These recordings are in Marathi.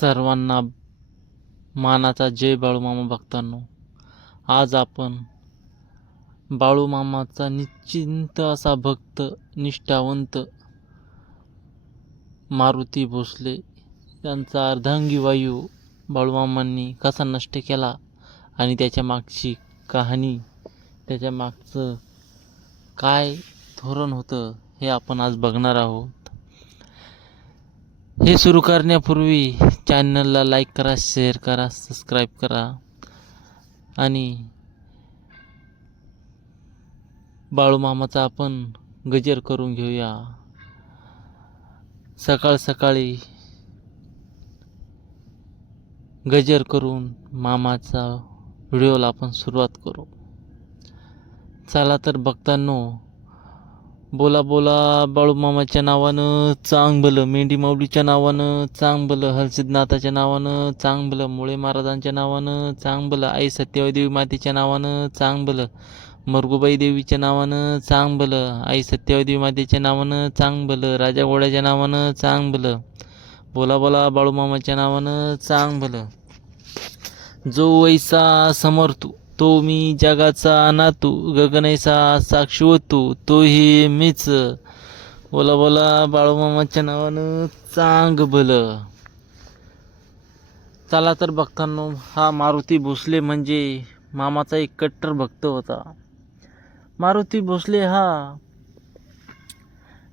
सर्वांना मानाचा जय बाळूमामा भक्तांनो. आज आपण बाळूमामाचा निश्चिंत असा भक्त निष्ठावंत मारुती भोसले यांचा अर्धांगी वायू बाळूमामांनी कसा नष्ट केला आणि त्याच्या मागची कहाणी त्याच्या मागचं काय धोरण होतं हे आपण आज बघणार आहोत. हे सुरू करण्यापूर्वी चॅनलला लाईक करा शेअर करा सबस्क्राईब करा. आणि बाळूमामाचा आपण गजर करून घेऊया. सकाळ सकाळी गजर करून मामाचा व्हिडिओला आपण सुरुवात करू. चला तर बघतानो बोला बोला बाळूमामाच्या नावानं चांग भलं मेंढी माऊलीच्या नावानं चांगलं भलं नावानं चांगलं मुळे महाराजांच्या नावानं चांगलं आई सत्यवादेवी मातेच्या नावानं चांगलं मरगुबाई देवीच्या नावानं चांगलं आई सत्यवादेवी मातेच्या नावानं चांगलं राजा घोड्याच्या नावानं चांगलं बोला बोला बाळूमामाच्या नावानं चांग भलं जो वैसा समर्थू तो मी जगाचा नातू गगनैसा होतो तोही मीच. बोला बोला बाळूमामाच्या नावानं चांग भलं. चला तर बघताना हा मारुती भोसले म्हणजे मामाचा एक कट्टर भक्त होता. मारुती भोसले हा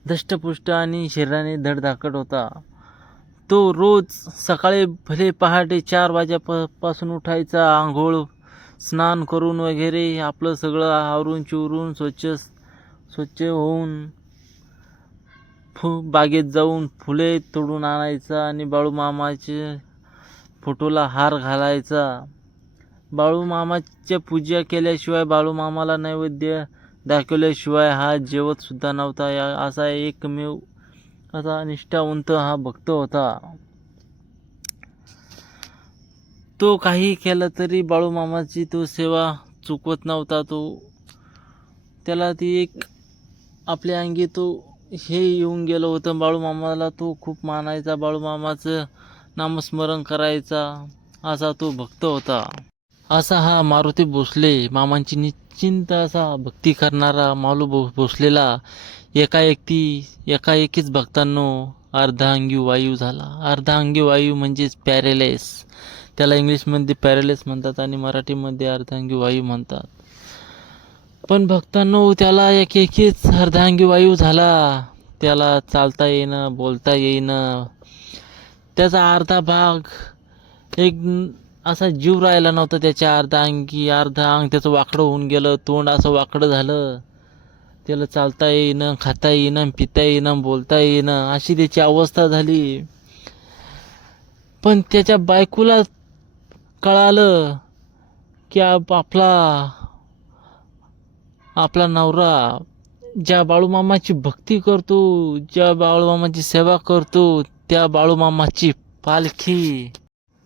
दष्टपुष्ट आणि शरीराने धडधाकट होता. तो रोज सकाळी भले पहाटे चार वाजेपासून उठायचा आंघोळ स्नान करून वगैरे आपलं सगळं आवरून चिवरून स्वच्छ स्वच्छ होऊन फु बागेत जाऊन फुले तोडून आणायचा आणि बाळूमामाचे फोटोला हार घालायचा. बाळूमामाच्या पूजा केल्याशिवाय बाळूमामाला नैवेद्य दाखवल्याशिवाय हा जेवतसुद्धा नव्हता. या असा एकमेव असा निष्ठावंत हा भक्त होता. तो काही केलं तरी बाळूमामाची तो सेवा चुकवत नव्हता तो. त्याला ती एक आपल्या अंगी तो हे येऊन गेलं होतं. बाळूमामाला तो खूप मानायचा. बाळूमामाचं नामस्मरण करायचा असा तो भक्त होता. असा हा मारुती भोसले मामांची निश्चिंत असा भक्ती करणारा मालू भो भोसलेला एकाएकी एकाएकीच भक्तांनो अर्धांगी वायू झाला. अर्धांगी वायू म्हणजेच पॅरेलेस त्याला इंग्लिशमध्ये पॅरेलेस म्हणतात आणि मराठीमध्ये अर्धांगी वायू म्हणतात. पण भक्तांनो त्याला एक एकीच अर्धांगी वायू झाला. त्याला चालता येणं बोलता येईनं. त्याचा अर्धा भाग एक असा जीव राहिला नव्हता त्याच्या अर्धा अंगी अर्धा अंग त्याचं वाकडं होऊन गेलं तोंड असं वाकडं झालं. त्याला चालता येईनं खाता येईनं पिता येईनं बोलता येईनं अशी त्याची अवस्था झाली. पण त्याच्या बायकोला कळालं की आप आपला आपला नवरा ज्या बाळूमामाची भक्ती करतो ज्या बाळूमामाची सेवा करतो त्या बाळूमामाची पालखी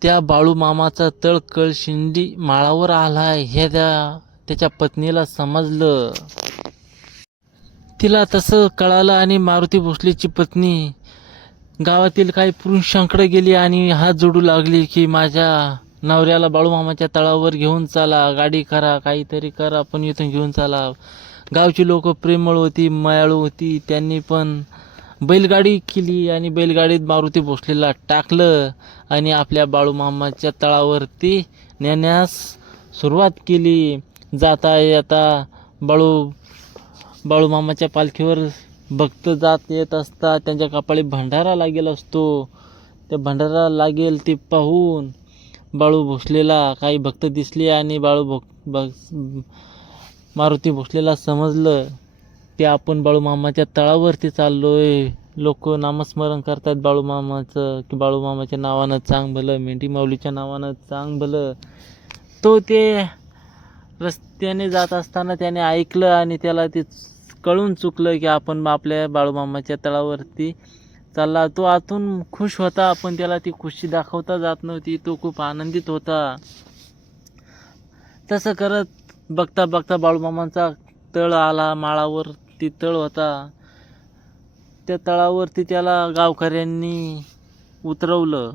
त्या बाळूमामाचा तळकळ शिंदी माळावर आलाय हे त्या त्याच्या पत्नीला समजलं. तिला तसं कळालं आणि मारुती भोसलेची पत्नी गावातील काही पुरुषांकडे गेली आणि हात जोडू लागली की माझ्या नवऱ्याला बाळूमामाच्या तळावर घेऊन चाला गाडी करा काहीतरी करा पण इथून घेऊन चाला. गावची लोक प्रेमळ होती मायाळू होती. त्यांनी पण बैलगाडी केली आणि बैलगाडीत मारुती भोसलेला टाकलं आणि आपल्या बाळूमामाच्या तळावरती नेण्यास सुरुवात केली. जाता येता बाळू बाळूमामाच्या पालखीवर भक्त जात येत असता त्यांच्या कपाळी भंडारा लागेल असतो. त्या भंडारा लागेल ते पाहून बाळू भोसलेला काही भक्त दिसले आणि बाळू भो ब मारुती भोसलेला समजलं ते आपण बाळूमामाच्या तळावरती चाललोय. लोक नामस्मरण करतात बाळूमामाचं की बाळूमामाच्या नावानं चांग भलं मेंढी माऊलीच्या नावानं चांग भलं. तो ते रस्त्याने जात असताना त्याने ऐकलं आणि त्याला ते कळून चुकलं की आपण आपल्या बाळूमामाच्या तळावरती चालला तो आतून खुश होता पण त्याला ती खुशी दाखवता जात नव्हती. तो खूप आनंदित होता. तसं करत बघता बघता बाळूमामांचा तळ आला माळावर ती तळ होता. त्या तळावरती त्याला गावकऱ्यांनी उतरवलं.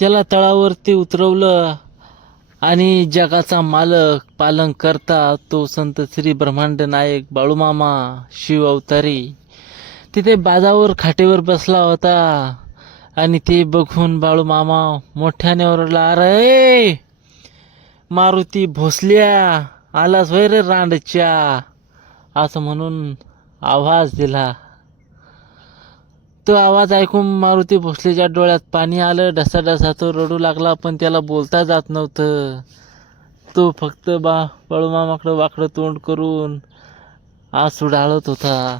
त्याला तळावरती उतरवलं आणि जगाचा मालक पालन करता तो संत श्री ब्रह्मांड नायक बाळूमामा शिव अवतारी. तिथे बाजावर खाटेवर बसला होता. आणि ते बघून बाळूमामा मोठ्याने ओरडला अरे मारुती भोसल्या आलास वैर रांडच्या असं म्हणून आवाज दिला. तो आवाज ऐकून मारुती भोसलेच्या डोळ्यात पाणी आलं. ढसाढसा तो रडू लागला पण त्याला बोलता जात नव्हतं. तो फक्त बा बाळूमामाकडं वाकडं तोंड करून आसू ढाळत होता.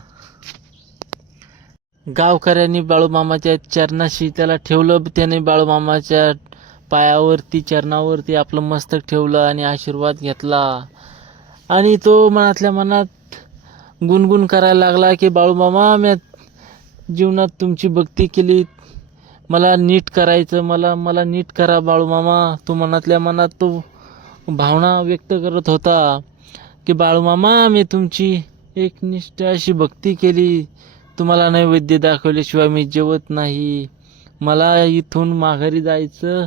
गावकऱ्यांनी बाळूमामाच्या चरणाशी त्याला ठेवलं त्याने बाळूमामाच्या पायावरती चरणावरती आपलं मस्तक ठेवलं आणि आशीर्वाद घेतला. आणि तो मनातल्या मनात गुणगुण करायला लागला की बाळूमामा मी जीवनात तुमची भक्ती केली. मला नीट करायचं मला मला नीट करा बाळूमामा. तो मनातल्या मनात तो भावना व्यक्त करत होता की बाळूमामा मी तुमची एकनिष्ठ अशी भक्ती केली. तुम्हाला नैवेद्य दाखवल्याशिवाय मी जेवत नाही. मला इथून माघारी जायचं.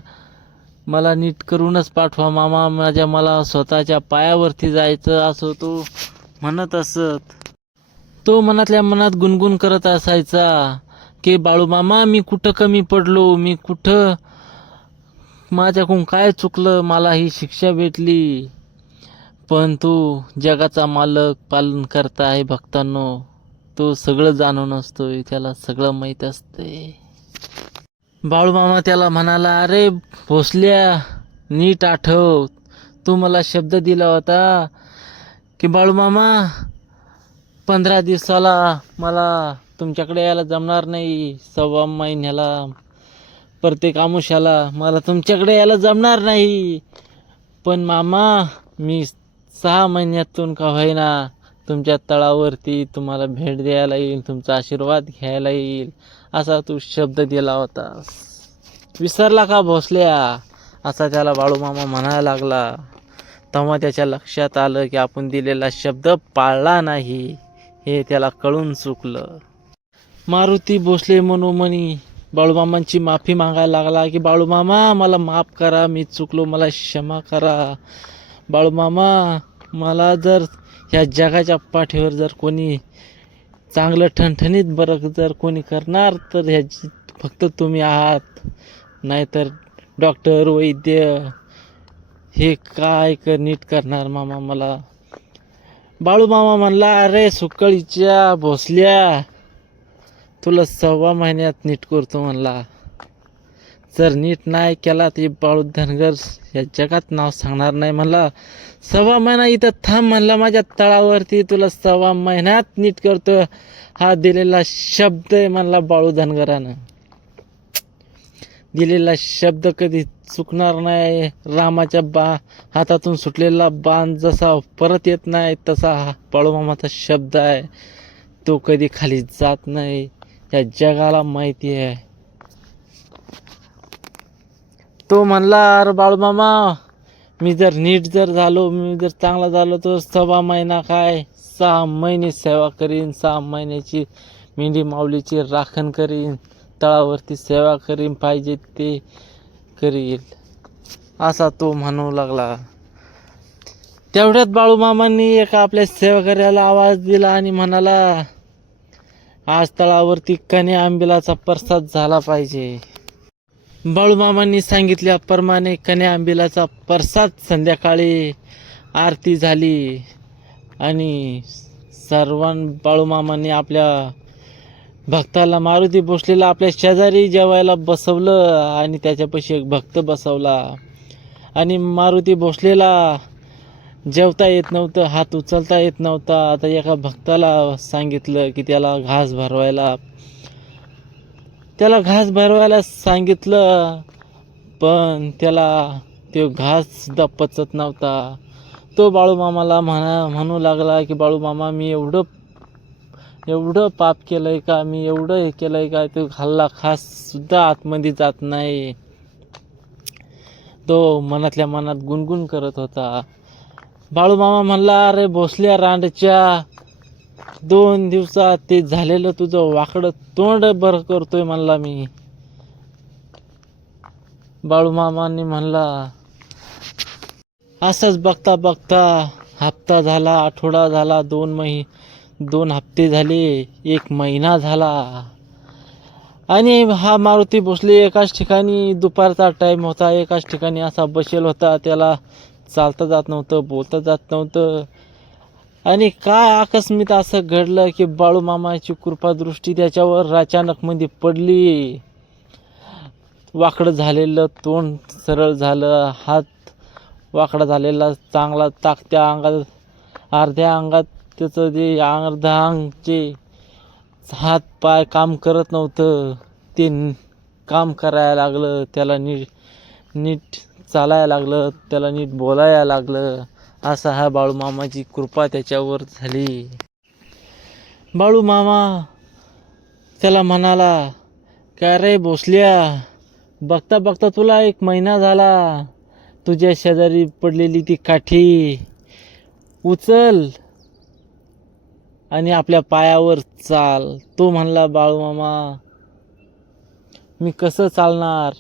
मला नीट करूनच पाठवा मामा. माझ्या मला स्वतःच्या पायावरती जायचं असं तो म्हणत असत. तो मनातल्या मनात गुणगुण करत असायचा. की बाळू मामा मी कुठं कमी पडलो? मी कुठं? माझ्याकडून काय चुकलं? मला ही शिक्षा भेटली. पण तू जगाचा मालक पालन करता आहे भक्तांनो. तो सगळं जाणून असतो त्याला सगळं माहीत असते. बाळूमामा त्याला म्हणाला अरे भोसल्या नीट आठव. तू मला शब्द दिला होता की बाळूमामा पंधरा दिवसाला मला तुमच्याकडे यायला जमणार नाही सव्वा महिन्याला प्रत्येक आमुष्याला मला तुमच्याकडे यायला जमणार नाही. पण मामा मी सहा महिन्यातून का होईना तुमच्या तळावरती तुम्हाला भेट द्यायला येईल तुमचा आशीर्वाद घ्यायला येईल असा तू शब्द दिला होतास विसरला का भोसल्या? असा त्याला बाळूमामा म्हणायला लागला. तेव्हा त्याच्या लक्षात आलं की आपण दिलेला शब्द पाळला नाही हे त्याला कळून चुकलं. मारुती भोसले मनोमनी बाळूमामांची माफी मागायला लागला की बाळूमामा मला माफ करा मी चुकलो मला क्षमा करा. बाळूमामा मला जर ह्या जगाच्या पाठीवर जर कोणी चांगलं ठणठणीत बरं जर कोणी करणार तर ह्या फक्त तुम्ही आहात. नाहीतर डॉक्टर वैद्य हे काय कर नीट करणार मामा मला? बाळू मामा म्हणला अरे सुकळीच्या भोसल्या तुला सव्वा महिन्यात नीट करतो म्हणला. जर नीट नाही केला ते बाळू धनगर या जगात नाव सांगणार नाही म्हणला. सव्वा महिना इथं थांब म्हणला माझ्या तळावरती. तुला सव्वा महिन्यात नीट करतो. हा दिलेला शब्द आहे म्हणला बाळू धनगरानं. दिलेला शब्द कधी चुकणार नाही. रामाच्या बा हातातून सुटलेला बाण जसा परत येत नाही तसा हा बाळूमामाचा शब्द आहे. तो कधी खाली जात नाही. या जगाला माहिती आहे. तो म्हणला अरे बाळूमामा मी जर नीट जर झालो मी जर चांगला झालो तर सव्वा महिना काय? सहा महिने सेवा करीन सहा महिन्याची मेंढी माऊलीची राखण करीन तळावरती सेवा करीन पाहिजे ते करील. असा तो म्हणू लागला. तेवढ्यात बाळूमामांनी एका आपल्या सेवाकऱ्याला आवाज दिला आणि म्हणाला आज तळावरती कने आंबिलाचा प्रसाद झाला पाहिजे. बाळूमामांनी सांगितल्याप्रमाणे कन्या आंबिलाचा प्रसाद संध्याकाळी आरती झाली आणि सर्वां बाळूमामांनी आपल्या भक्ताला मारुती भोसलेला आपल्या शेजारी जेवायला बसवलं आणि त्याच्यापाशी एक भक्त बसवला. आणि मारुती भोसलेला जेवता येत नव्हतं हात उचलता येत नव्हता. आता एका भक्ताला सांगितलं की त्याला घास भरवायला त्याला घास भरवायला सांगितलं पण त्याला तो घाससुद्धा पचत नव्हता. तो बाळूमामाला म्हणा म्हणू लागला की बाळूमामा मी एवढं एवढं पाप केलं आहे का? मी एवढं हे केलं आहे का? तो खाल्ला खाससुद्धा आतमध्ये जात नाही. तो मनातल्या मनात गुणगुण करत होता. बाळूमामा म्हणला अरे भोसल्या रांडच्या दोन दिवसात ते झालेलं तुझं वाकडं तोंड बरं करतोय म्हणला मी. बाळूमामांनी म्हणला असंच बघता बघता हप्ता झाला आठवडा झाला दोन महि दोन हप्ते झाले एक महिना झाला. आणि हा मारुती भोसले एकाच ठिकाणी दुपारचा टाईम होता एकाच ठिकाणी असा बसेल होता त्याला चालता जात नव्हतं बोलता जात नव्हतं. आणि काय आकस्मित असं घडलं की बाळूमामाची कृपादृष्टी त्याच्यावर अचानक मध्ये पडली. वाकडं झालेलं तोंड सरळ झालं हात वाकडा झालेला चांगला ताकत्या अंगात अर्ध्या अंगात त्याचं जे अर्धा अंगचे हात पाय काम करत नव्हतं ते काम करायला लागलं त्याला नीट नीट चालायला लागलं त्याला नीट बोलायला लागलं. असा हा बाळूमामाची कृपा त्याच्यावर झाली. बाळूमामा त्याला म्हणाला काय रे भोसल्या बघता बघता तुला एक महिना झाला. तुझ्या शेजारी पडलेली ती काठी उचल आणि आपल्या पायावर चाल. तो म्हणला बाळूमामा मी कसं चालणार?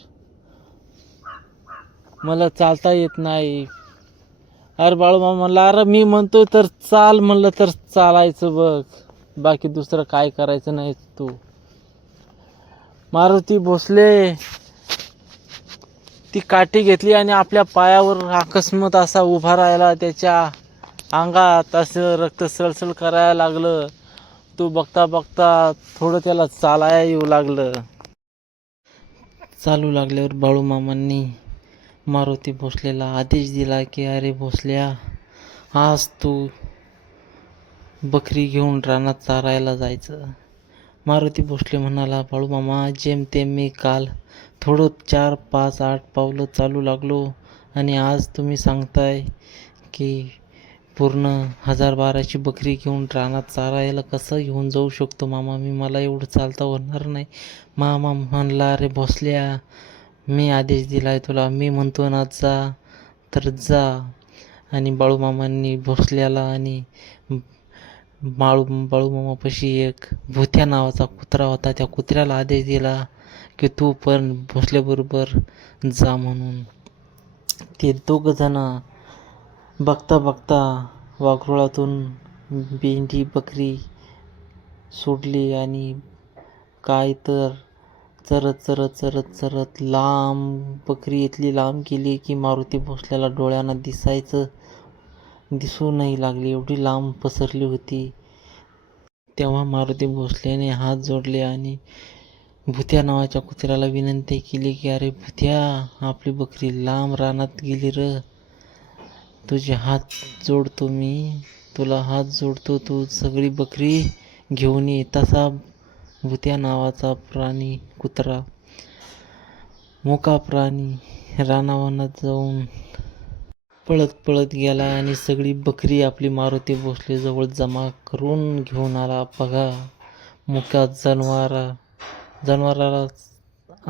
मला चालता येत नाही. अरे बाळूमामा म्हणला अरे मी म्हणतो तर चाल म्हणलं तर चालायचं बघ. बाकी दुसरं काय करायचं नाही तू. मारुती भोसले ती काठी घेतली आणि आपल्या पायावर अकस्मात असा उभा राहिला. त्याच्या अंगात असं रक्त सळसळ करायला लागलं. तो बघता बघता थोडं त्याला चालायला येऊ लागलं. चालू लागल्यावर बाळूमामांनी मारुती भोसलेला आदेश दिला की अरे भोसल्या आज तू बकरी घेऊन रानात चारायला जायचं. मारुती भोसले म्हणाला बाळूमामा जेमतेम मी काल थोडं चार पाच आठ पावलं चालू लागलो आणि आज तुम्ही सांगताय की पूर्ण हजार बाराची बकरी घेऊन रानात चारायला कसं घेऊन जाऊ शकतो मामा? मी मला एवढं चालता होणार नाही. मामा म्हणला अरे भोसल्या मी आदेश दिला आहे तुला. मी म्हणतो ना जा. तर जा. आणि बाळूमामांनी भोसल्याला आणि बाळू बाळूमामापाशी एक भुत्या नावाचा कुत्रा होता. त्या कुत्र्याला आदेश दिला की तू पण भोसल्याबरोबर जा म्हणून. ते दोघंजणं बघता बघता वाघरुळातून बेंडी बकरी सोडली आणि काय तर चरत चरत चरत चरत लांब बकरी इथली लांब गेली की मारुती भोसल्याला डोळ्यांना दिसायचं दिसू नाही लागली. एवढी लांब पसरली होती. तेव्हा मारुती भोसल्याने हात जोडले आणि भुत्या नावाच्या कुत्र्याला विनंती केली की अरे भुत्या आपली बकरी लांब रानात गेली र. तुझे हात जोडतो मी. तुला हात जोडतो. तू सगळी बकरी घेऊन ये. तसा भुत्या नावाचा प्राणी कुत्रा मोका प्राणी रानावनात जाऊन पळत पळत गेला आणि सगळी बकरी आपली मारुती भोसलेजवळ जमा करून घेऊन आला. बघा मुक्या जनावरा जनावराला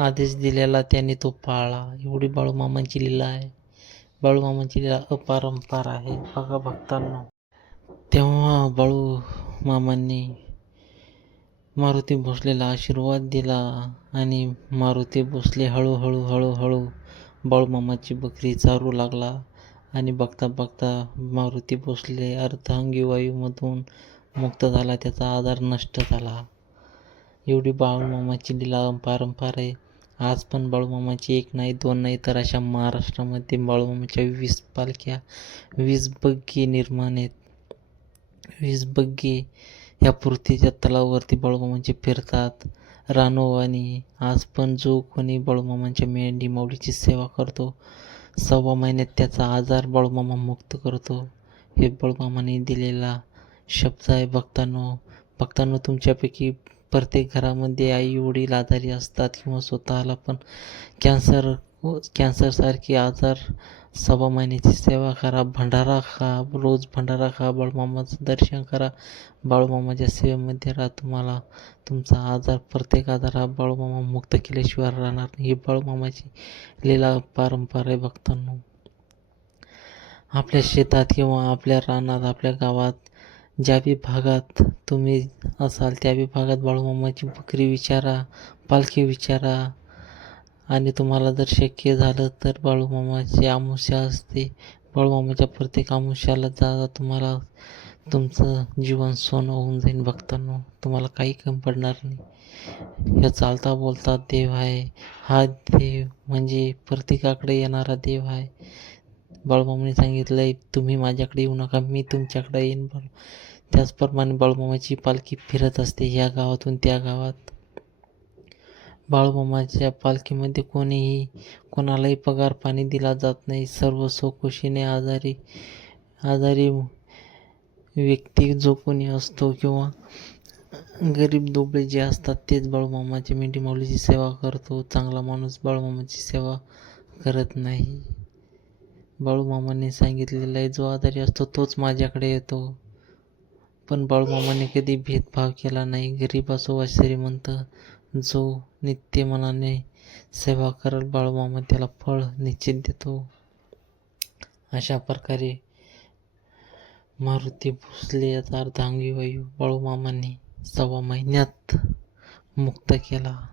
आदेश दिलेला त्याने तो पाळला. एवढी बाळूमामांची लीला आहे. बाळूमामांची लीला अपारंपार आहे. बघा भक्तांना तेव्हा बाळू मामांनी मारुती भोसलेला आशीर्वाद दिला आणि मारुती भोसले हळूहळू हळूहळू बाळूमामाची बकरी चारू लागला आणि बघता बघता मारुती भोसले अर्धांगी वायूमधून मुक्त झाला त्याचा आधार नष्ट झाला. एवढी बाळूमामाची लिला पारंपार आहे. आज पण बाळूमामाची एक नाही दोन नाही तर अशा महाराष्ट्रामध्ये बाळूमामाच्या वीस पालख्या वीस बग्गी निर्माण आहेत. वीस बग्गी ह्या पृथ्वीच्या तलावावरती बाळूमामाचे फिरतात. रानोवानी आज पण जो कोणी बाळूमामांच्या मेंढी माऊलीची सेवा करतो सव्वा महिन्यात त्याचा आजार बाळूमामा मुक्त करतो. हे बाळूमामाने दिलेला शब्द आहे भक्तांनो. भक्तांनो तुमच्यापैकी प्रत्येक घरामध्ये आई वडील आजारी असतात किंवा स्वतःला पण कॅन्सर कॅन्सरसारखे आजार सव्वा महिन्याची सेवा करा भंडारा खा रोज भंडारा खा बाळूमामाचं दर्शन करा. बाळूमामाच्या सेवेमध्ये राहा तुम्हाला. तुमचा आजार प्रत्येक आजार हा बाळूमामा मुक्त केल्याशिवाय राहणार नाही. ही बाळूमामाची लीला पारंपरा आहे भक्तांनो. आपल्या शेतात किंवा आपल्या रानात आपल्या गावात ज्या विभागात तुम्ही असाल त्या विभागात बाळूमामाची बकरी विचारा पालखी विचारा. आणि तुम्हाला जर शक्य झालं तर बाळूमामाची आमुष्या असते. बाळूमामाच्या प्रत्येक आमुष्याला जा तुम्हाला तुमचं जीवन सोनं होऊन जाईल भक्तांनो. तुम्हाला काही कमी पडणार नाही. हे चालता बोलता देव आहे. हा देव म्हणजे प्रत्येकाकडे येणारा देव आहे. बाळूमामाने सांगितलं आहे तुम्ही माझ्याकडे येऊ नका मी तुमच्याकडे येईन. बाळू त्याचप्रमाणे बाळूमामाची पालखी फिरत असते ह्या गावातून त्या गावात. बाळूमामाच्या पालखीमध्ये कोणीही कोणालाही पगार पाणी दिला जात नाही. सर्व स्वखुशीने आजारी आजारी व्यक्ती जो कोणी असतो किंवा गरीब दुबळे जे असतात तेच बाळूमामाची मेंढी माऊलीची सेवा करतो. चांगला माणूस बाळूमामाची सेवा करत नाही. बाळूमामाने सांगितलेलं आहे जो आजारी असतो तोच माझ्याकडे येतो. पण बाळूमामाने कधी भेदभाव केला नाही. गरीब असो वा श्रीमंत जो नित्य मनाने सेवा करल बाळूमामा त्याला फळ निश्चित देतो. अशा प्रकारे मारुती भोसले याचा अर्धांगी वायू बाळूमामाने सव्वा महिन्यात मुक्त केला.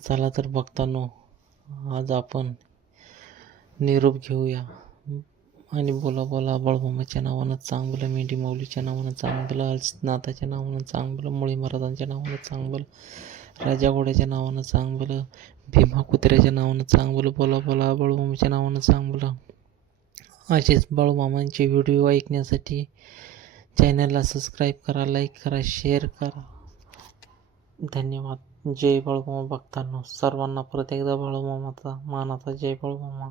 चला तर बघतानो आज आपण निरोप घेऊया. आणि बोला बोला बाळूमामाच्या नावानं चांगलं मेंढी माऊलीच्या नावानं चांगलं नाथाच्या नावानं चांगलं मुळे महाराजांच्या नावानं चांगलं राजा घोड्याच्या नावानं चांगलं भीमा कुत्र्याच्या नावानं चांगलं बोला बोला बाळूमामाच्या नावानं चांगलं. असेच बाळूमामांचे व्हिडिओ ऐकण्यासाठी चॅनलला सबस्क्राईब करा लाईक करा शेअर करा. धन्यवाद. जय बाळूमामा बघताना सर्वांना परत एकदा बाळूमामाचा मानाचा जय बाळूमामा.